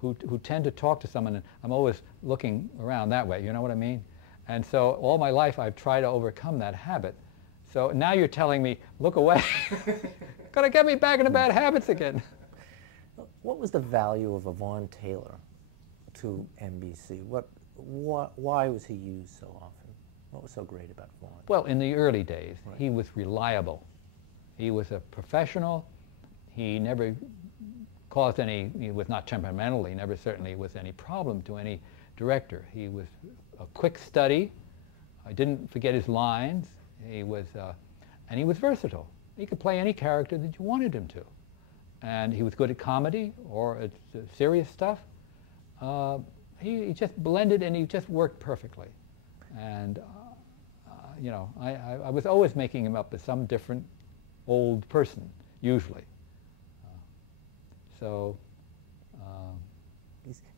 who tend to talk to someone, and I'm always looking around that way, you know what I mean? And so all my life I've tried to overcome that habit. So now you're telling me, look away. Gonna get me back into bad habits again. What was the value of Vaughn Taylor to NBC? Why was he used so often? What was so great about Vaughn? Well, in the early days, Right. he was reliable. He was a professional. He never caused any, he was not temperamental, he never certainly was any problem to any director. He was a quick study. I didn't forget his lines. He was, and he was versatile. He could play any character that you wanted him to. And he was good at comedy or at serious stuff. He just blended and he just worked perfectly. And, you know, I was always making him up as some different old person, usually.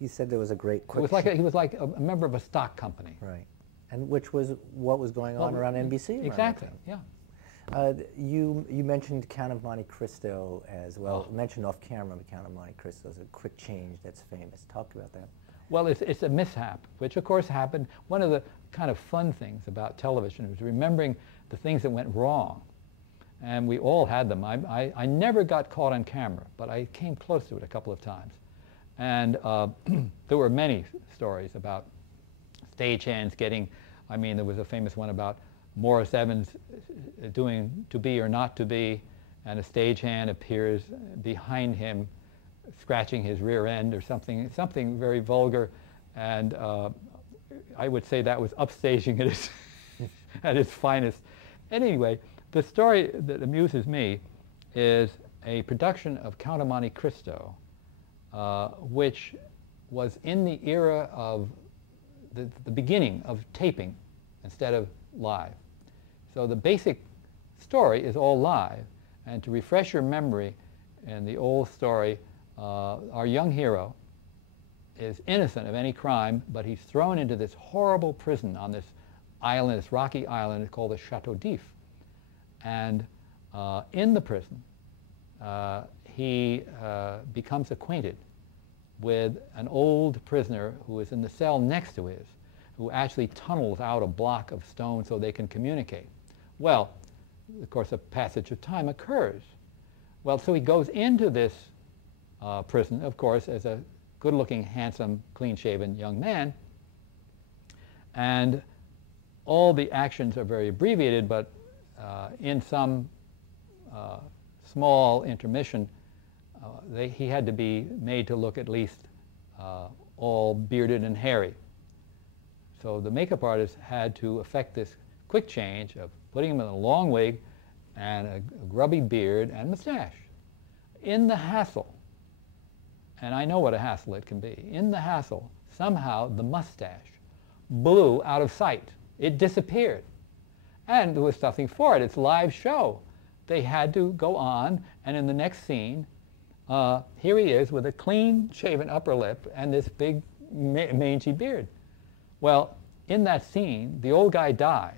You said there was a great quick... He was like a member of a stock company. Right. And which was what was going on around NBC? Exactly, yeah. You mentioned Count of Monte Cristo as well. Oh. Mentioned off camera, but Count of Monte Cristo is a quick change that's famous. Talk about that. Well, it's a mishap, which of course happened. One of the kind of fun things about television was remembering the things that went wrong. And we all had them. I never got caught on camera, but I came close to it a couple of times. And there were many stories about stagehands getting, I mean, there was a famous one about Morris Evans doing To Be or Not to Be, and a stagehand appears behind him scratching his rear end or something very vulgar. And I would say that was upstaging at its, at its finest. Anyway, the story that amuses me is a production of Count of Monte Cristo, which was in the era of the beginning of taping instead of live. So the basic story is all live. And to refresh your memory in the old story, our young hero is innocent of any crime, but he's thrown into this horrible prison on this island, this rocky island called the Chateau d'If. And in the prison, he becomes acquainted with an old prisoner who is in the cell next to his, who actually tunnels out a block of stone so they can communicate. Well, of course, a passage of time occurs. Well, so he goes into this prison, of course, as a good-looking, handsome, clean-shaven young man, and all the actions are very abbreviated, but in some small intermission, he had to be made to look at least all bearded and hairy. So the makeup artist had to effect this quick change of putting him in a long wig and a grubby beard and mustache. In the hassle, and I know what a hassle it can be, in the hassle, somehow the mustache blew out of sight. It disappeared. And there was nothing for it. It's a live show. They had to go on, and in the next scene, here he is with a clean-shaven upper lip and this big mangy beard. Well, in that scene, the old guy dies.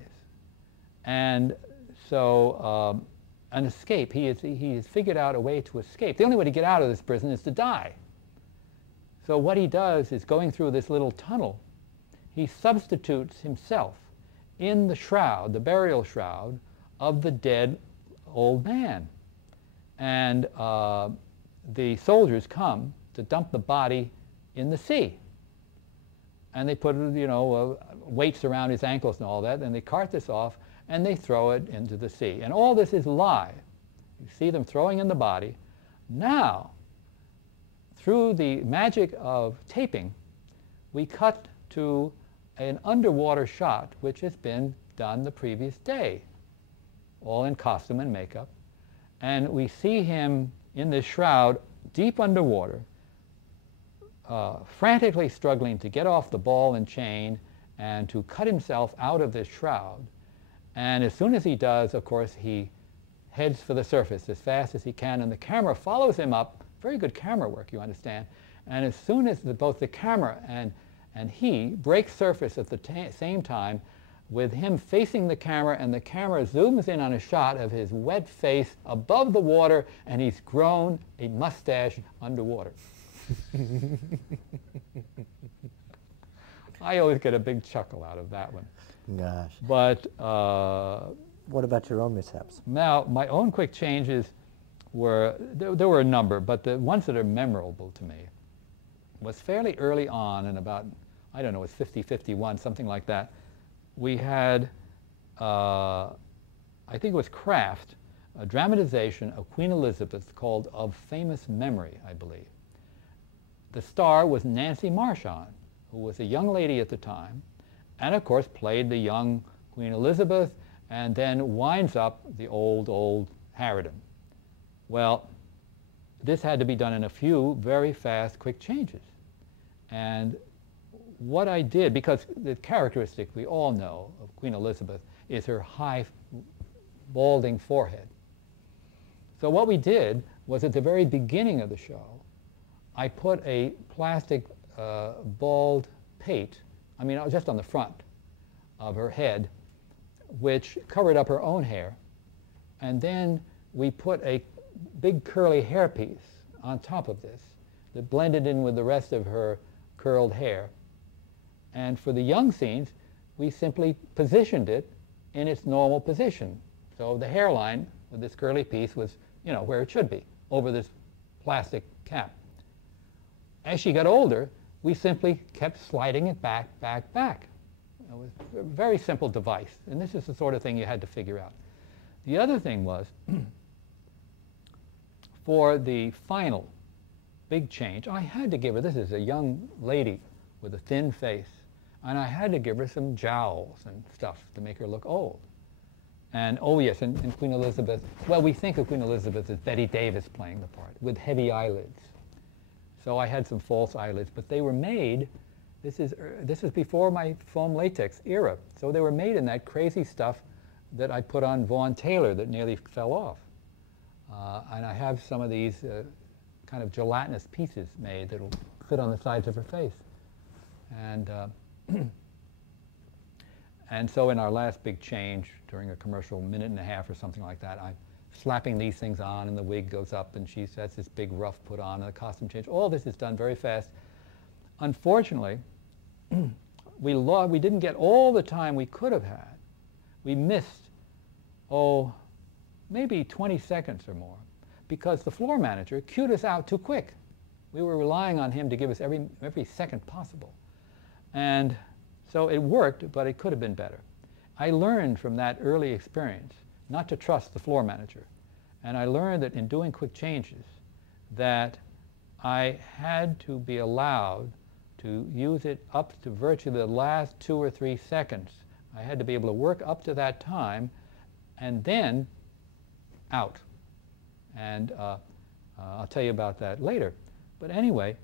And so an escape, he has figured out a way to escape. The only way to get out of this prison is to die. So what he does is, going through this little tunnel, he substitutes himself in the shroud, the burial shroud, of the dead old man. And the soldiers come to dump the body in the sea. And they put, you know, weights around his ankles and all that, and they cart this off, and they throw it into the sea. And all this is live. You see them throwing in the body. Now, through the magic of taping, we cut to an underwater shot which has been done the previous day, all in costume and makeup. And we see him in this shroud, deep underwater, frantically struggling to get off the ball and chain and to cut himself out of this shroud. And as soon as he does, of course, he heads for the surface as fast as he can, and the camera follows him up. Very good camera work, you understand. And as soon as both the camera and he break surface at the same time, with him facing the camera, and the camera zooms in on a shot of his wet face above the water, and he's grown a mustache underwater. I always get a big chuckle out of that one. Gosh. But what about your own mishaps? now, my own quick changes were, there were a number, but the ones that are memorable to me was fairly early on in about, I don't know, it was 50, 51, something like that. We had, I think it was Kraft, a dramatization of Queen Elizabeth called Of Famous Memory, I believe. The star was Nancy Marchand, who was a young lady at the time, and of course played the young Queen Elizabeth, and then winds up the old harridan. Well, this had to be done in a few very fast, quick changes. And what I did, because the characteristic we all know of Queen Elizabeth is her high, balding forehead. So what we did was at the very beginning of the show, I put a plastic bald pate, I mean just on the front of her head, which covered up her own hair. And then we put a big curly hairpiece on top of this that blended in with the rest of her curled hair. And for the young scenes, we simply positioned it in its normal position. So the hairline with this curly piece was, you know, where it should be, over this plastic cap. As she got older, we simply kept sliding it back, back, back. It was a very simple device, and this is the sort of thing you had to figure out. The other thing was, for the final big change, I had to give her, this is a young lady with a thin face, and I had to give her some jowls and stuff to make her look old. And oh yes, and Queen Elizabeth, well, we think of Queen Elizabeth as Bette Davis playing the part, with heavy eyelids. So I had some false eyelids, but they were made, this is before my foam latex era, so they were made in that crazy stuff that I put on Vaughn Taylor that nearly fell off. And I have some of these kind of gelatinous pieces made that will fit on the sides of her face. And, and so in our last big change, during a commercial minute and a half or something like that, I'm slapping these things on and the wig goes up and she has this big ruff put on and the costume change. All this is done very fast. Unfortunately, we didn't get all the time we could have had. We missed, maybe 20 seconds or more, because the floor manager cued us out too quick. We were relying on him to give us every second possible. And so it worked, but it could have been better. I learned from that early experience not to trust the floor manager. And I learned that in doing quick changes, that I had to be allowed to use it up to virtually the last 2 or 3 seconds. I had to be able to work up to that time and then out. And I'll tell you about that later. But anyway,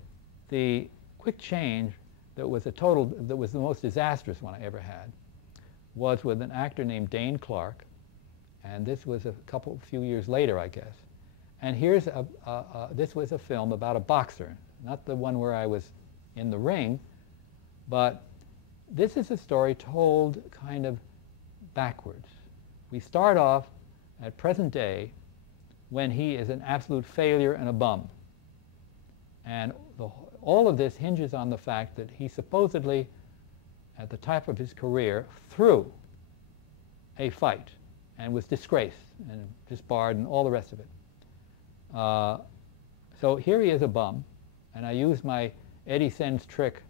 the quick change that was the most disastrous one I ever had was with an actor named Dane Clark. And this was a few years later, I guess. And here's this was a film about a boxer, not the one where I was in the ring, but this is a story told kind of backwards. We start off at present day when he is an absolute failure and a bum. And all of this hinges on the fact that he supposedly, at the top of his career, threw a fight and was disgraced and disbarred and all the rest of it. So here he is a bum, and I use my Eddie Sen's trick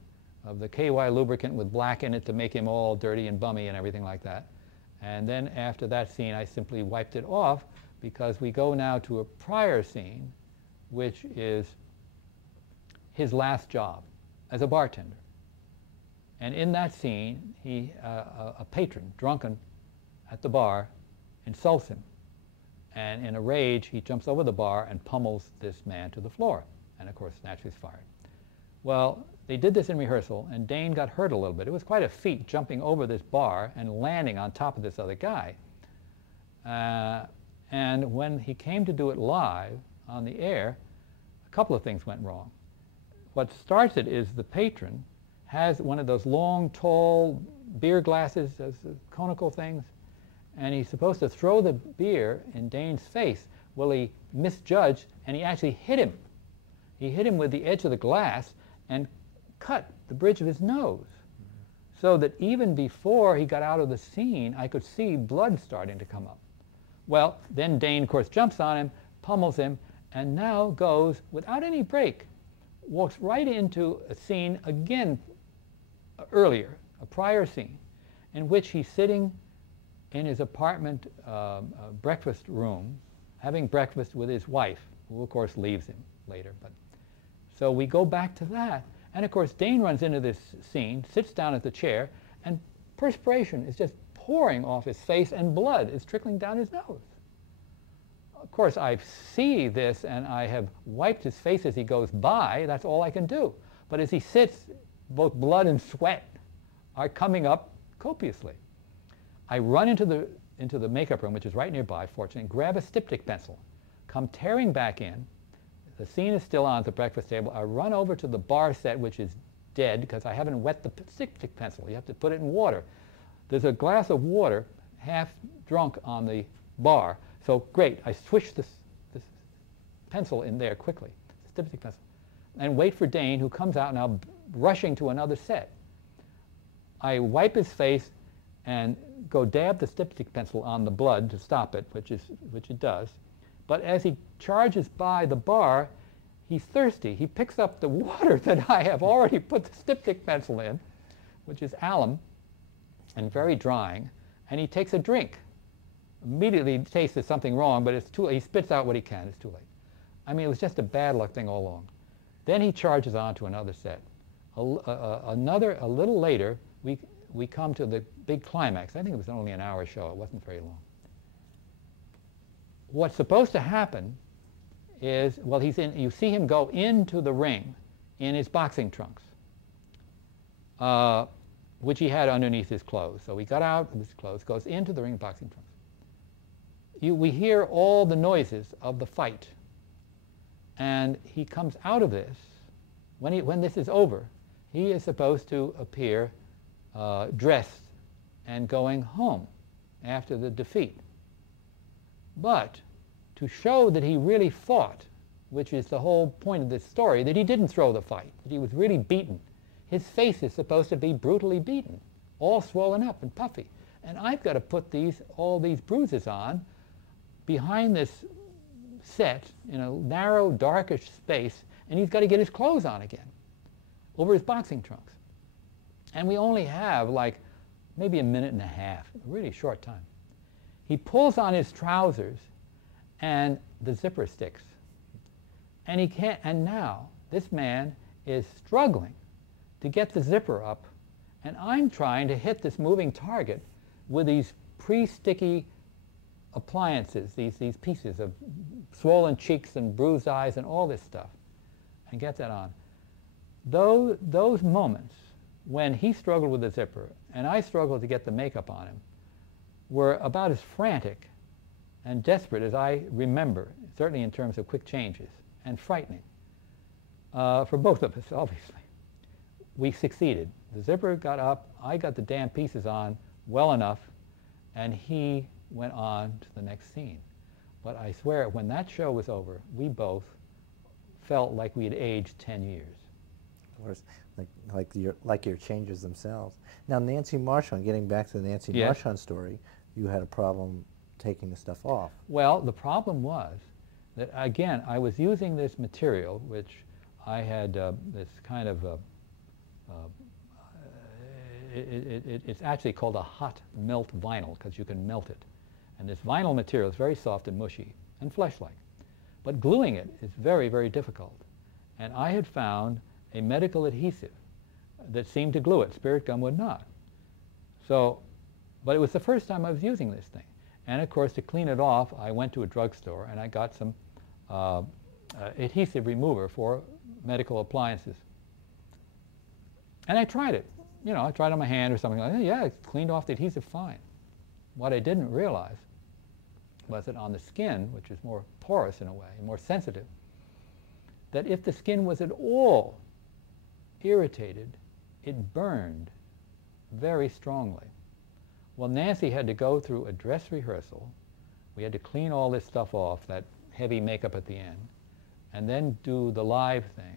of the KY lubricant with black in it to make him all dirty and bummy and everything like that. And then after that scene, I simply wiped it off because we go now to a prior scene, which is his last job as a bartender. And in that scene, a patron, drunken at the bar, insults him. And in a rage, he jumps over the bar and pummels this man to the floor. And of course, naturally is fired. Well, they did this in rehearsal, and Dane got hurt a little bit. It was quite a feat jumping over this bar and landing on top of this other guy. And when he came to do it live on the air, a couple of things went wrong. What starts it is the patron has one of those long, tall beer glasses, those conical things, and he's supposed to throw the beer in Dane's face. Well, he misjudged, and he actually hit him. he hit him with the edge of the glass and cut the bridge of his nose. So that even before he got out of the scene, I could see blood starting to come up. Well, then Dane, of course, jumps on him, pummels him, and now goes, without any break, walks right into a scene again earlier, a prior scene, in which he's sitting in his apartment breakfast room, having breakfast with his wife, who, of course, leaves him later. But so we go back to that. And, of course, Dane runs into this scene, sits down at the chair, and perspiration is just pouring off his face, and blood is trickling down his nose. Of course, I see this, and I have wiped his face as he goes by. That's all I can do. But as he sits, both blood and sweat are coming up copiously. I run into the makeup room, which is right nearby, fortunately, and grab a styptic pencil, come tearing back in. The scene is still on at the breakfast table. I run over to the bar set, which is dead because I haven't wet the styptic pencil. You have to put it in water. There's a glass of water, half drunk, on the bar. So great, I swish this pencil in there quickly, styptic pencil, and wait for Dane, who comes out now rushing to another set. I wipe his face and go dab the styptic pencil on the blood to stop it, which it does. But as he charges by the bar, he's thirsty. He picks up the water that I have already put the styptic pencil in, which is alum and very drying, and he takes a drink. Immediately tastes there's something wrong, but it's too late. He spits out what he can. It's too late. I mean, it was just a bad luck thing all along. Then he charges on to another set. A little later, we come to the big climax. I think it was only an hour show. It wasn't very long. What's supposed to happen is, well, you see him go into the ring in his boxing trunks, which he had underneath his clothes. So he got out of his clothes, goes into the ring boxing trunks. We hear all the noises of the fight. And he comes out of this. When this is over, he is supposed to appear dressed and going home after the defeat. But to show that he really fought, which is the whole point of this story, that he didn't throw the fight, that he was really beaten. His face is supposed to be brutally beaten, all swollen up and puffy. And I've got to put all these bruises on behind this set in a narrow, darkish space, and he's got to get his clothes on again over his boxing trunks. And we only have like maybe a minute and a half, a really short time. He pulls on his trousers, and the zipper sticks. And he can't. And now this man is struggling to get the zipper up, and I'm trying to hit this moving target with these pre-sticky appliances, these pieces of swollen cheeks and bruised eyes and all this stuff, and get that on. Those moments when he struggled with the zipper and I struggled to get the makeup on him were about as frantic and desperate as I remember, certainly in terms of quick changes, and frightening for both of us, obviously. We succeeded. The zipper got up, I got the damn pieces on well enough, and he went on to the next scene. But I swear, when that show was over, we both felt like we had aged 10 years. Of course, like your changes themselves. Now, Nancy Marchand, getting back to the Nancy Yes. Marchand story, you had a problem taking the stuff off. Well, the problem was that, again, I was using this material, which I had this kind of, it's actually called a hot melt vinyl, because you can melt it. And this vinyl material is very soft and mushy and flesh-like. But gluing it is very, very difficult. And I had found a medical adhesive that seemed to glue it. Spirit gum would not. So, but it was the first time I was using this thing. And of course, to clean it off, I went to a drugstore and I got some adhesive remover for medical appliances. And I tried it. You know, I tried it on my hand or something like that. Yeah, it cleaned off the adhesive fine. What I didn't realize was that on the skin, which is more porous in a way, more sensitive, that if the skin was at all irritated, it burned very strongly. Well, Nancy had to go through a dress rehearsal. We had to clean all this stuff off, that heavy makeup at the end. and then do the live thing.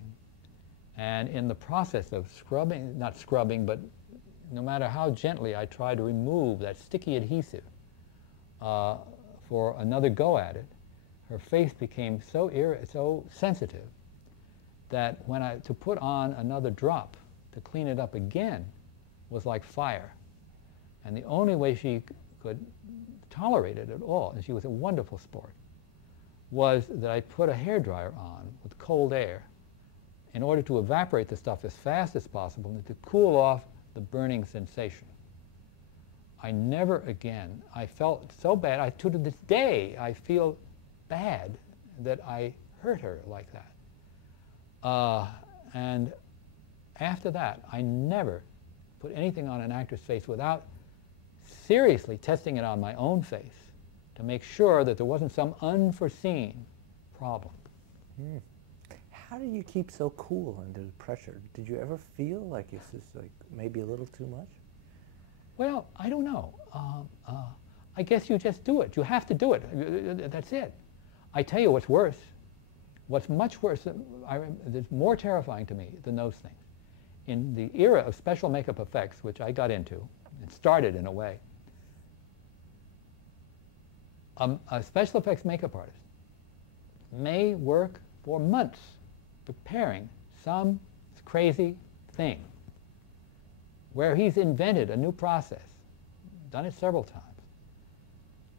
And in the process of scrubbing, not scrubbing, but no matter how gently I try to remove that sticky adhesive for another go at it, her face became so sensitive that when to put on another drop to clean it up again was like fire. And the only way she could tolerate it at all, and she was a wonderful sport, was that I put a hairdryer on with cold air in order to evaporate the stuff as fast as possible and to cool off the burning sensation. I never again, I felt so bad, to this day, I feel bad that I hurt her like that. And after that, I never put anything on an actor's face without seriously testing it on my own face to make sure that there wasn't some unforeseen problem. Mm. How do you keep so cool under the pressure? Did you ever feel like it's just like maybe a little too much? Well, I don't know. I guess you just do it. You have to do it. That's it. I tell you what's worse. What's much worse, that's more terrifying to me than those things. In the era of special makeup effects, which I got into, it started in a way, a special effects makeup artist may work for months preparing some crazy thing where he's invented a new process, done it several times.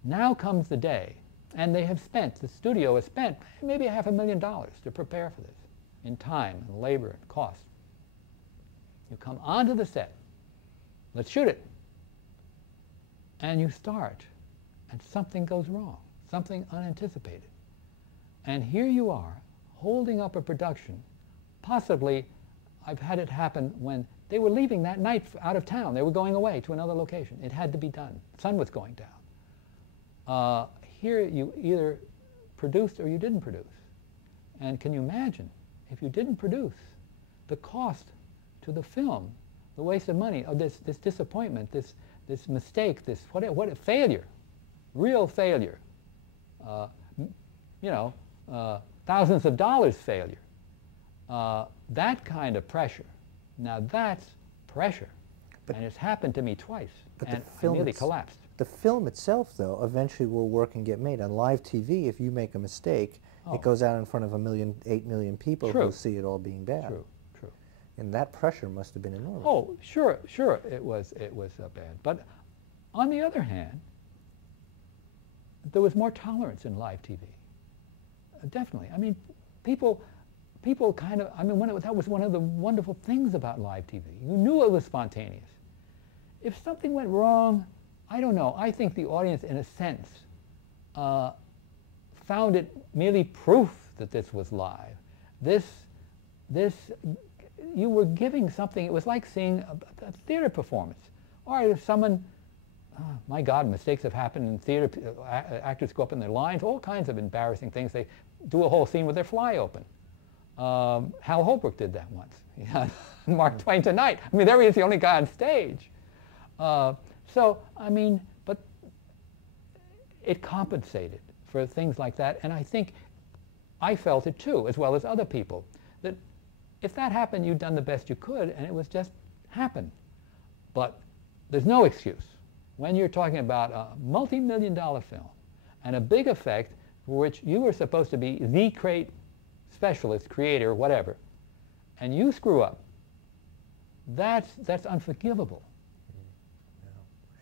Now comes the day, and the studio has spent maybe $500,000 to prepare for this in time and labor and cost. You come onto the set, let's shoot it, and you start, and something goes wrong, something unanticipated. And here you are, holding up a production. Possibly, I've had it happen when they were leaving that night out of town. They were going away to another location. It had to be done. The sun was going down. Here you either produced or you didn't produce. And can you imagine, if you didn't produce, the cost to the film, the waste of money, of this disappointment, this mistake, this what a failure, real failure, thousands of dollars failure. That kind of pressure. Now that's pressure, and it's happened to me twice, and I nearly collapsed. The film itself, though, eventually will work and get made. On live TV, if you make a mistake, it goes out in front of 8 million people who see it all being bad. True. And that pressure must have been enormous. Oh, sure, it was bad. But on the other hand, there was more tolerance in live TV. Definitely. I mean, people kind of, that was one of the wonderful things about live TV. You knew it was spontaneous. If something went wrong, I don't know, I think the audience, in a sense, found it merely proof that this was live. You were giving something, it was like seeing a theater performance. Or if someone, my God, mistakes have happened in theater, actors go up in their lines, all kinds of embarrassing things. They do a whole scene with their fly open. Hal Holbrook did that once. Mark Twain Tonight. I mean, there he is, the only guy on stage. So, I mean, but it compensated for things like that, and I think I felt it too, as well as other people, that if that happened, you'd done the best you could, and it was just happened. But there's no excuse. When you're talking about a multi-million-dollar film and a big effect for which you were supposed to be the great specialist, creator, whatever, and you screw up, that's unforgivable. Yeah.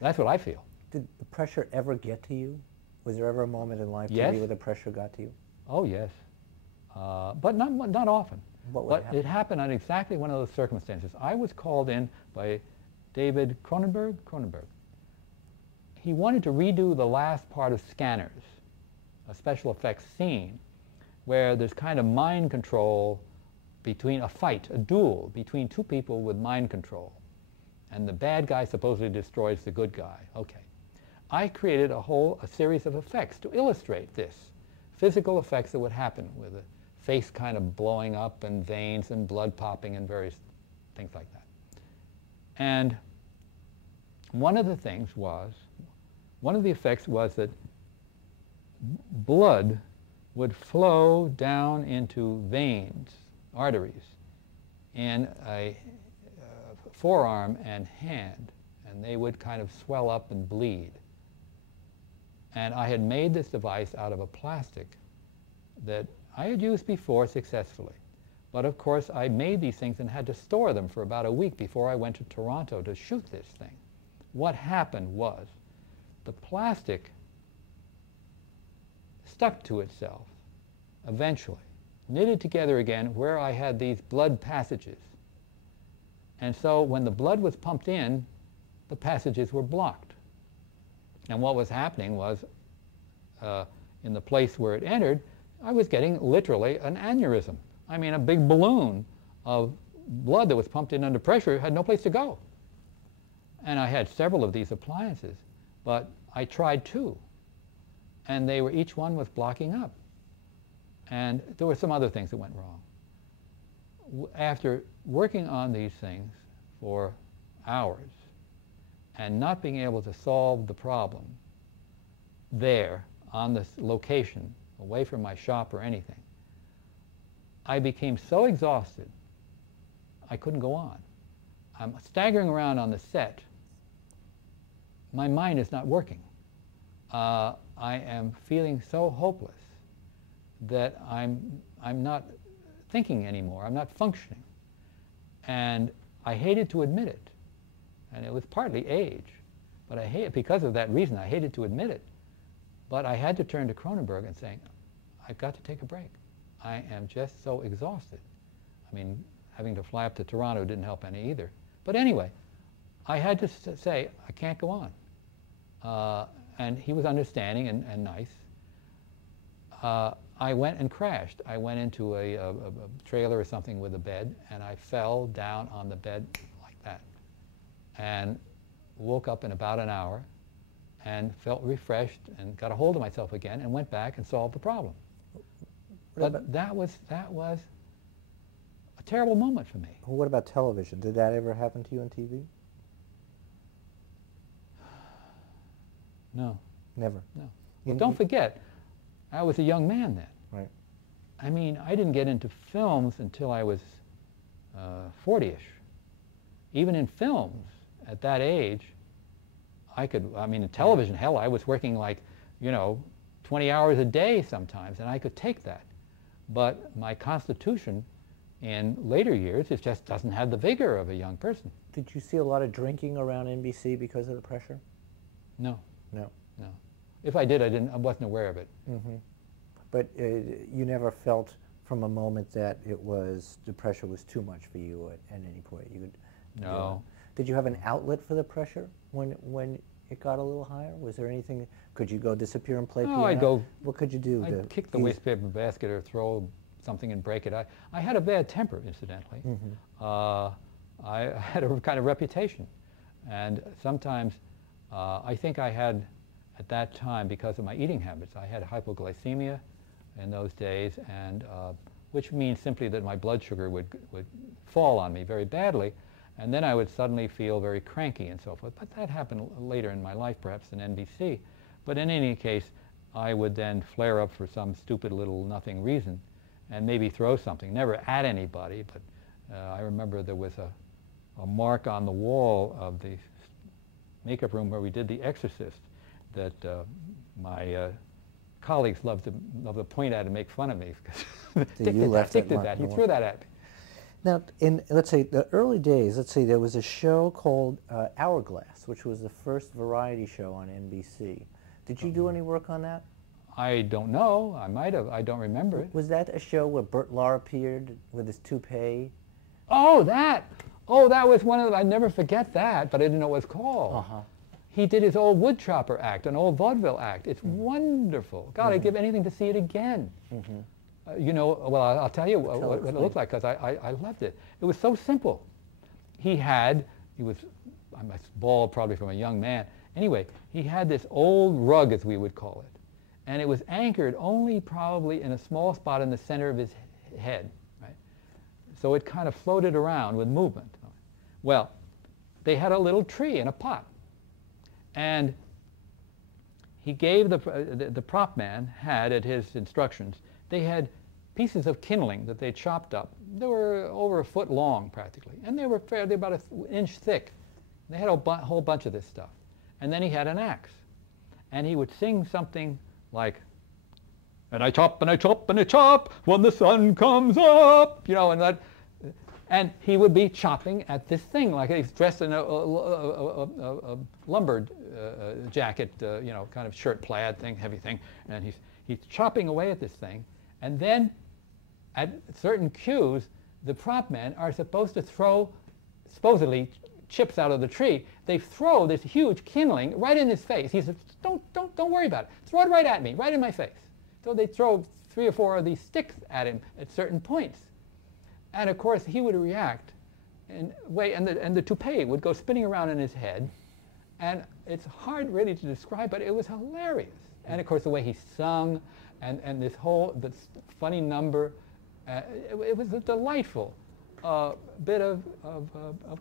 That's what I feel. Did the pressure ever get to you? Was there ever a moment in live TV where the pressure got to you? Oh, yes. But not often. But it happened on exactly one of those circumstances. I was called in by David Cronenberg. He wanted to redo the last part of Scanners, a special effects scene, where there's kind of mind control between a duel between two people with mind control. And the bad guy supposedly destroys the good guy. Okay. I created a series of effects to illustrate this. Physical effects that would happen with a face kind of blowing up and veins and blood popping and various things like that. And one of the effects was that blood would flow down into veins, arteries, in a forearm and hand, and they would kind of swell up and bleed. And I had made this device out of a plastic that I had used before successfully. But of course, I made these things and had to store them for about a week before I went to Toronto to shoot this thing. What happened was the plastic stuck to itself eventually, knitted together again where I had these blood passages. And so when the blood was pumped in, the passages were blocked. And what was happening was, in the place where it entered, I was getting literally an aneurysm. I mean, a big balloon of blood that was pumped in under pressure had no place to go. And I had several of these appliances, but I tried two. And they were, each one was blocking up. And there were some other things that went wrong. After working on these things for hours and not being able to solve the problem there on this location, away from my shop or anything, I became so exhausted I couldn't go on. I'm staggering around on the set. My mind is not working. I am feeling so hopeless that I'm not thinking anymore. I'm not functioning. And I hated to admit it. And it was partly age. But I hate, because of that reason, I hated to admit it. But I had to turn to Cronenberg and saying, I've got to take a break. I am just so exhausted. I mean, having to fly up to Toronto didn't help any either. But anyway, I had to say, I can't go on. And he was understanding and nice. I went and crashed. I went into a trailer or something with a bed, and I fell down on the bed like that. And woke up in about an hour and felt refreshed and got a hold of myself again and went back and solved the problem. But that was a terrible moment for me. What about television? Did that ever happen to you on TV? No. Never? No. Well, don't forget, I was a young man then. Right. I mean, I didn't get into films until I was 40-ish. Even in films, at that age, I mean, in television, hell, I was working like, 20 hours a day sometimes, and I could take that. But my constitution in later years, it just doesn't have the vigor of a young person. Did you see a lot of drinking around NBC because of the pressure? No. No. No. If I did, I wasn't aware of it. Mm-hmm. But you never felt from a moment that the pressure was too much for you at any point? You could, no. Did you have an outlet for the pressure when it got a little higher? Was there anything? Could you go disappear and play piano? I'd go. What could you do? I'd kick the waste paper basket or throw something and break it. I had a bad temper, incidentally. Mm-hmm. I had a kind of reputation. And sometimes I think I had, at that time, because of my eating habits, I had hypoglycemia in those days, and which means simply that my blood sugar would fall on me very badly. And then I would suddenly feel very cranky and so forth. But that happened later in my life, perhaps in NBC. But in any case, I would then flare up for some stupid little nothing reason and maybe throw something, never at anybody. But I remember there was a mark on the wall of the makeup room where we did The Exorcist that my colleagues loved to point at and make fun of me. Dick did that. He threw that at me. Now, in, let's say, the early days, let's see, there was a show called Hourglass, which was the first variety show on NBC. Did you do any work on that? I don't know. I might have. I don't remember it. Was that a show where Burt Lahr appeared with his toupee? Oh, that! Oh, that was one of the, I never forget that, but I didn't know what it was called. Uh-huh. He did his old woodchopper act, an old vaudeville act. It's wonderful. God, I'd give anything to see it again. Well, I'll tell you what it looked like, because I loved it. It was so simple. I'm bald probably from a young man. Anyway, he had this old rug, as we would call it, and it was anchored only probably in a small spot in the center of his head, right? So it kind of floated around with movement. Well, they had a little tree in a pot, and he gave the prop man had at his instructions, they had pieces of kindling that they chopped up. They were over a foot long practically, and they were fairly about an inch thick. They had a whole bunch of this stuff. And then he had an axe. And he would sing something like, and I chop and I chop and I chop when the sun comes up, you know, and he would be chopping at this thing like he's dressed in a lumber jacket, you know, kind of shirt plaid thing, heavy thing, and he's chopping away at this thing, and then at certain cues, the prop men are supposed to throw, supposedly, chips out of the tree. They throw this huge kindling right in his face. He says, don't worry about it. Throw it right at me, right in my face. So they throw 3 or 4 of these sticks at him at certain points. And of course, he would react, and the toupee would go spinning around in his head. And it's hard really to describe, but it was hilarious. And of course, the way he sung, and this funny number, it was a delightful bit of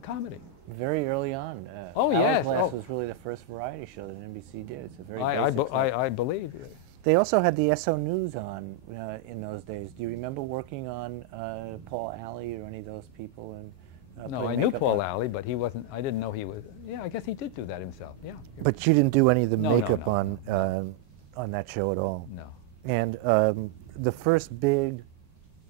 comedy. Very early on. Oh, yes. Hourglass was really the first variety show that NBC did. It's a very I believe. They also had the SO News on in those days. Do you remember working on Paul Alley or any of those people? And no, I knew Paul Alley, but he wasn't. I didn't know he was. Yeah, I guess he did do that himself. Yeah. But you didn't do any of the makeup no. on that show at all. No. And the first big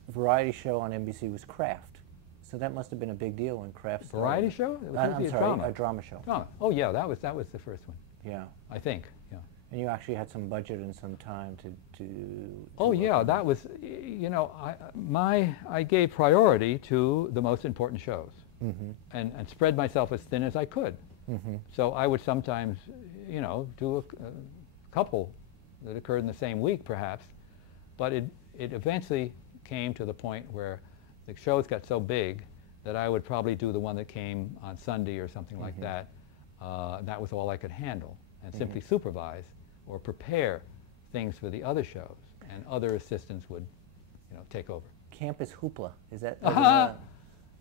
variety show on NBC was Kraft. So that must have been a big deal when Kraft started. Variety show? It was I'm sorry, drama. a drama show. Drama. Oh yeah, that was the first one. Yeah. I think. Yeah. And you actually had some budget and some time to oh yeah, that was, you know, I gave priority to the most important shows, and spread myself as thin as I could. So I would sometimes, you know, do a couple that occurred in the same week perhaps, but it eventually came to the point where the shows got so big that I would probably do the one that came on Sunday or something like that. That was all I could handle, and simply supervise or prepare things for the other shows, and other assistants would, you know, take over. Campus Hoopla, is that?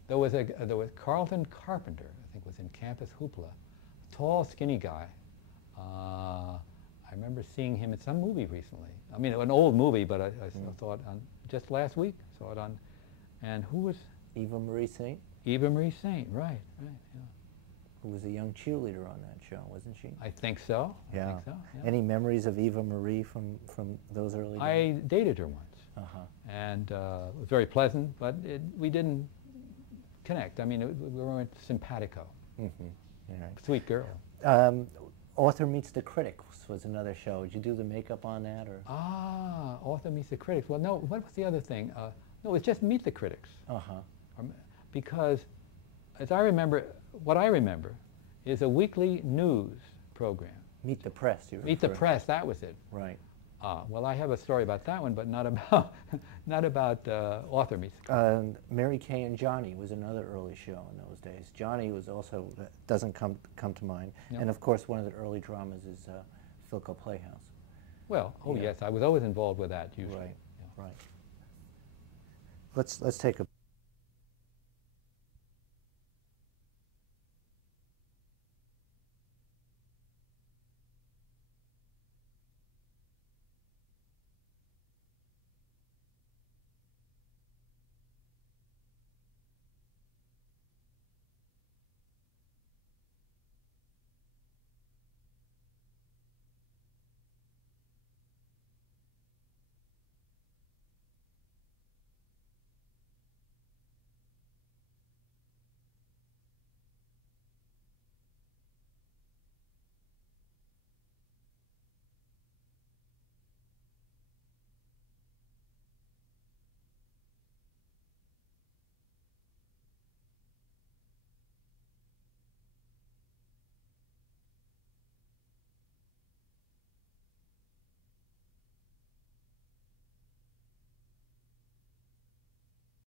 There was Carlton Carpenter, I think, was in Campus Hoopla, tall, skinny guy. I remember seeing him in some movie recently. I mean, an old movie, but I saw it on just last week. Saw it on, and who was? Eva Marie Saint. Eva Marie Saint, right, yeah. Who was a young cheerleader on that show, wasn't she? I think so. Yeah. I think so, yeah. Any memories of Eva Marie from those early days? I dated her once, and it was very pleasant, but we didn't connect. I mean, we weren't simpatico. Right. Sweet girl. Author Meets the Critics was another show. Did you do the makeup on that, or? Author Meets the Critics. Well, no. What was the other thing? No, it was just Meet the Critics. Because, as I remember, what I remember is a weekly news program. Meet the Press. Meet the Press. That was it. Right. Well, I have a story about that one, but not about Author Meets the Critics. Mary Kay and Johnny was another early show in those days. Johnny was also doesn't come to mind, and of course one of the early dramas is Philco Playhouse. Well, yes, I was always involved with that usually. Right. Right. Let's take a